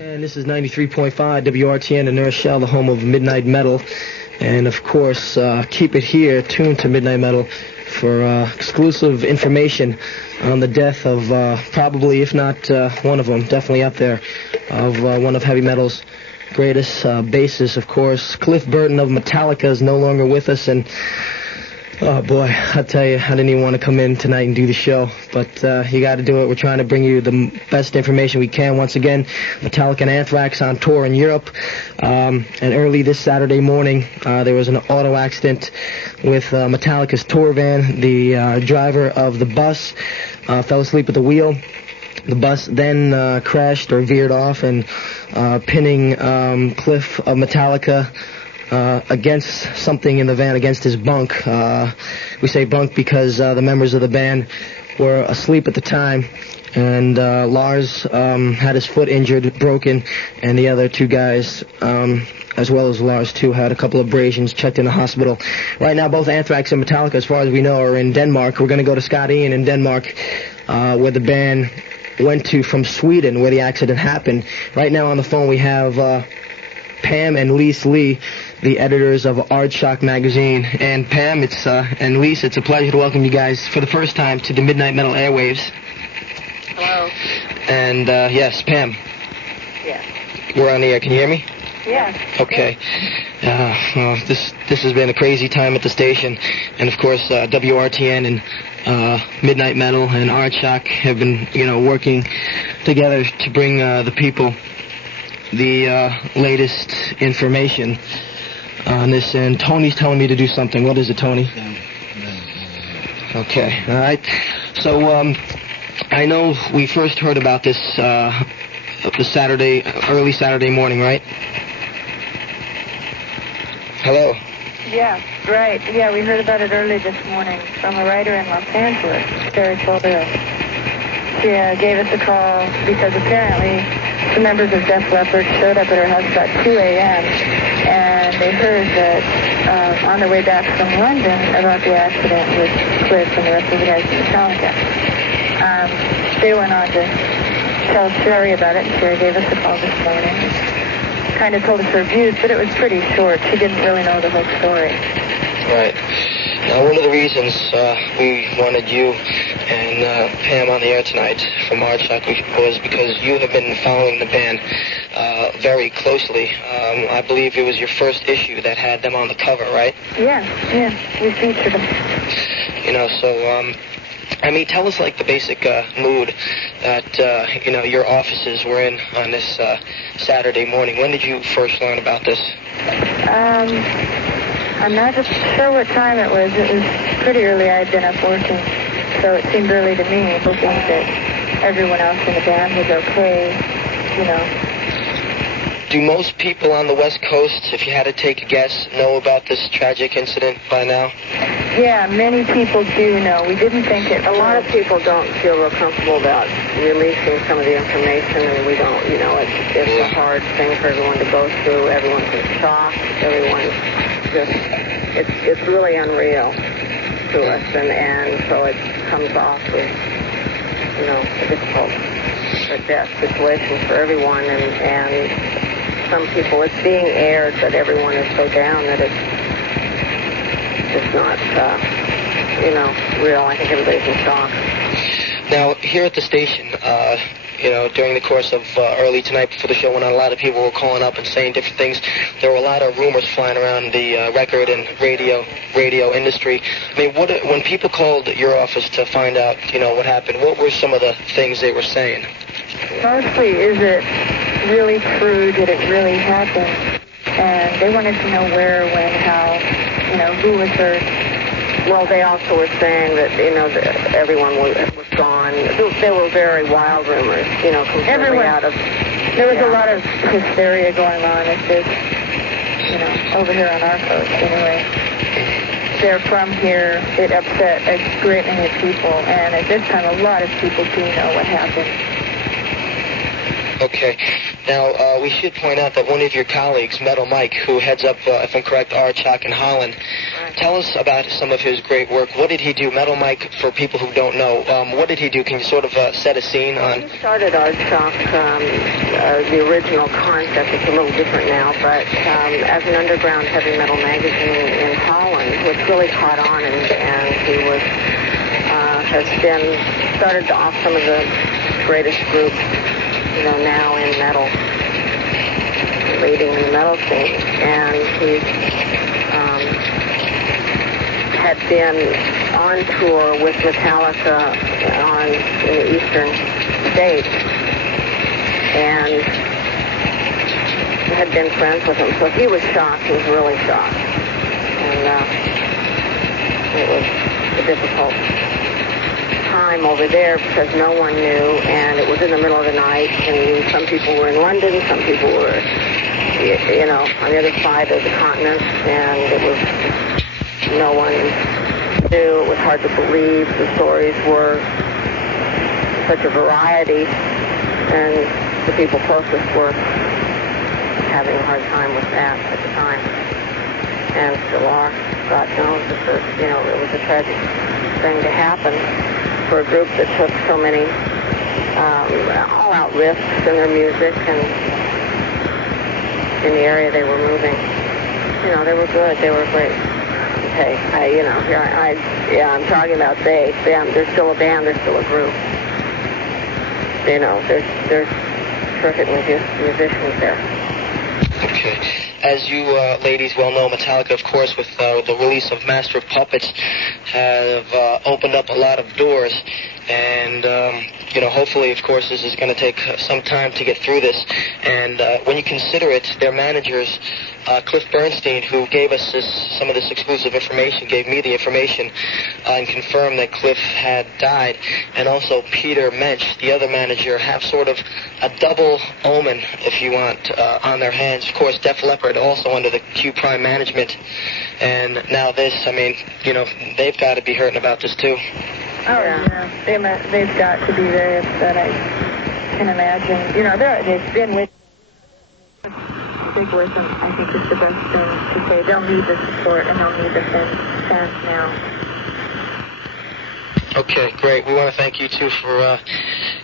And this is 93.5 WRTN in Rochelle, the home of Midnight Metal. And of course, keep it here, tuned to Midnight Metal for exclusive information on the death of probably, if not one of them, definitely up there, of one of heavy metal's greatest bassists, of course. Cliff Burton of Metallica is no longer with us, and oh boy, I tell you, I didn't even want to come in tonight and do the show, but you got to do it. We're trying to bring you the best information we can. Once again, Metallica and Anthrax on tour in Europe, and early this Saturday morning, there was an auto accident with Metallica's tour van. The driver of the bus fell asleep at the wheel. The bus then crashed or veered off, and pinning Cliff of Metallica against something in the van, against his bunk. We say bunk because the members of the band were asleep at the time, and Lars had his foot injured, broken, and the other two guys, as well as Lars too, had a couple of abrasions, checked in the hospital. Right now, both Anthrax and Metallica, as far as we know, are in Denmark. We're going to go to Scott Ian in Denmark, where the band went to from Sweden, where the accident happened. Right now on the phone we have Pam and Lise Lee, the editors of Aardschok magazine. And Pam, and Lise, it's a pleasure to welcome you guys for the first time to the Midnight Metal airwaves. Hello. And yes, Pam. Yes. We're on the air. Can you hear me? Yes. Okay. Well, this has been a crazy time at the station, and of course WRTN and Midnight Metal and Aardschok have been, working together to bring the people the latest information on this. And Tony's telling me to do something. What is it, Tony? Okay. All right. So I know we first heard about this early Saturday morning, right? Hello. Yeah, right. Yeah, we heard about it early this morning from a writer in Los Angeles, Sarah Soldero. She gave us a call because apparently some members of Def Leppard showed up at her house about 2 a.m. and they heard that on their way back from London about the accident with Cliff and the rest of the guys from Metallica. They went on to tell Sherry about it, and Sherry gave us a call this morning. Kind of told us her views, but it was pretty short. She didn't really know the whole story. Right. Now, one of the reasons we wanted you and Pam on the air tonight from Aardschok was because you have been following the band very closely. I believe it was your first issue that had them on the cover, right? Yeah, we featured them. So tell us the basic mood that your offices were in on this Saturday morning. When did you first learn about this? I'm not just sure what time it was. It was pretty early. I had been up working, so it seemed early to me, hoping that everyone else in the band was okay, Do most people on the West Coast, if you had to take a guess, know about this tragic incident by now? Yeah, many people do know. We didn't think it. A lot of people don't feel real comfortable about releasing some of the information, and we don't, it's a hard thing for everyone to go through. Everyone's in shock. Everyone's just, it's really unreal to us, and so it comes off as, a difficult death situation for everyone, and some people, it's being aired, but everyone is so down that it's not, real. I think everybody's in shock. Now, here at the station, during the course of early tonight before the show went on, a lot of people were calling up and saying different things. There were a lot of rumors flying around the record and radio industry. When people called your office to find out, what happened, what were some of the things they were saying? Mostly, is it really true? Did it really happen? And they wanted to know where, when, how, who was hurt. Well, they also were saying that, that everyone was gone. There were very wild rumors, completely out of... There was a lot of hysteria going on at this, over here on our coast, anyway. They're from here. It upset a great many people, and at this time, a lot of people do know what happened. Okay. Now, we should point out that one of your colleagues, Metal Mike, who heads up, if I'm correct, Aardschok in Holland, tell us about some of his great work. What did he do? Metal Mike, for people who don't know, what did he do? Can you sort of set a scene on? He started Aardschok, the original concept. It's a little different now, but as an underground heavy metal magazine in Holland, which really caught on, and he was has been started off some of the greatest groups, now in metal, leading in the metal scene, and he had been on tour with Metallica in the eastern states, and had been friends with him. So he was shocked. He was really shocked, and it was a difficult time over there because no one knew, and it was in the middle of the night, and some people were in London, some people were, on the other side of the continent, and it was, no one knew. It was hard to believe. The stories were such a variety, and the people closest were having a hard time with that at the time, and still are. God knows, it was a tragic thing to happen for a group that took so many all-out risks in their music and in the area they were moving. They were good. They were great. Okay, I'm talking about them. They're still a band. They're still a group. There's terrific musicians there. Okay. As you ladies well know, Metallica, of course, with the release of Master of Puppets, have opened up a lot of doors. And, hopefully, of course, this is going to take some time to get through this. And when you consider it, their managers, Cliff Bernstein, who gave us some of this exclusive information, gave me the information, and confirmed that Cliff had died, and also Peter Mensch, the other manager, have sort of a double omen, if you want, on their hands. Of course, Def Leppard also under the Q Prime management. And now this, they've got to be hurting about this too. Oh, yeah. They've got to be very upset, I can imagine. They've been with them, I think is the best thing to say. They'll need the support, and they'll need the fans now. Okay, great. We want to thank you, too, for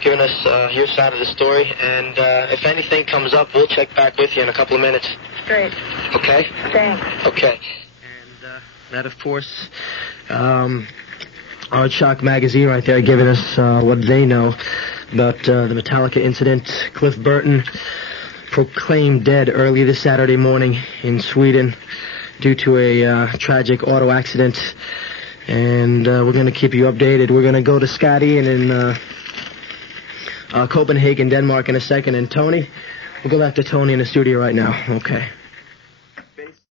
giving us your side of the story. And if anything comes up, we'll check back with you in a couple of minutes. Great. Okay? Thanks. Okay. And that, of course, Aardschok magazine right there giving us what they know about the Metallica incident. Cliff Burton proclaimed dead early this Saturday morning in Sweden due to a tragic auto accident. And we're going to keep you updated. We're going to go to Scotty and in Copenhagen, Denmark in a second. And Tony, we'll go back to Tony in the studio right now. Okay.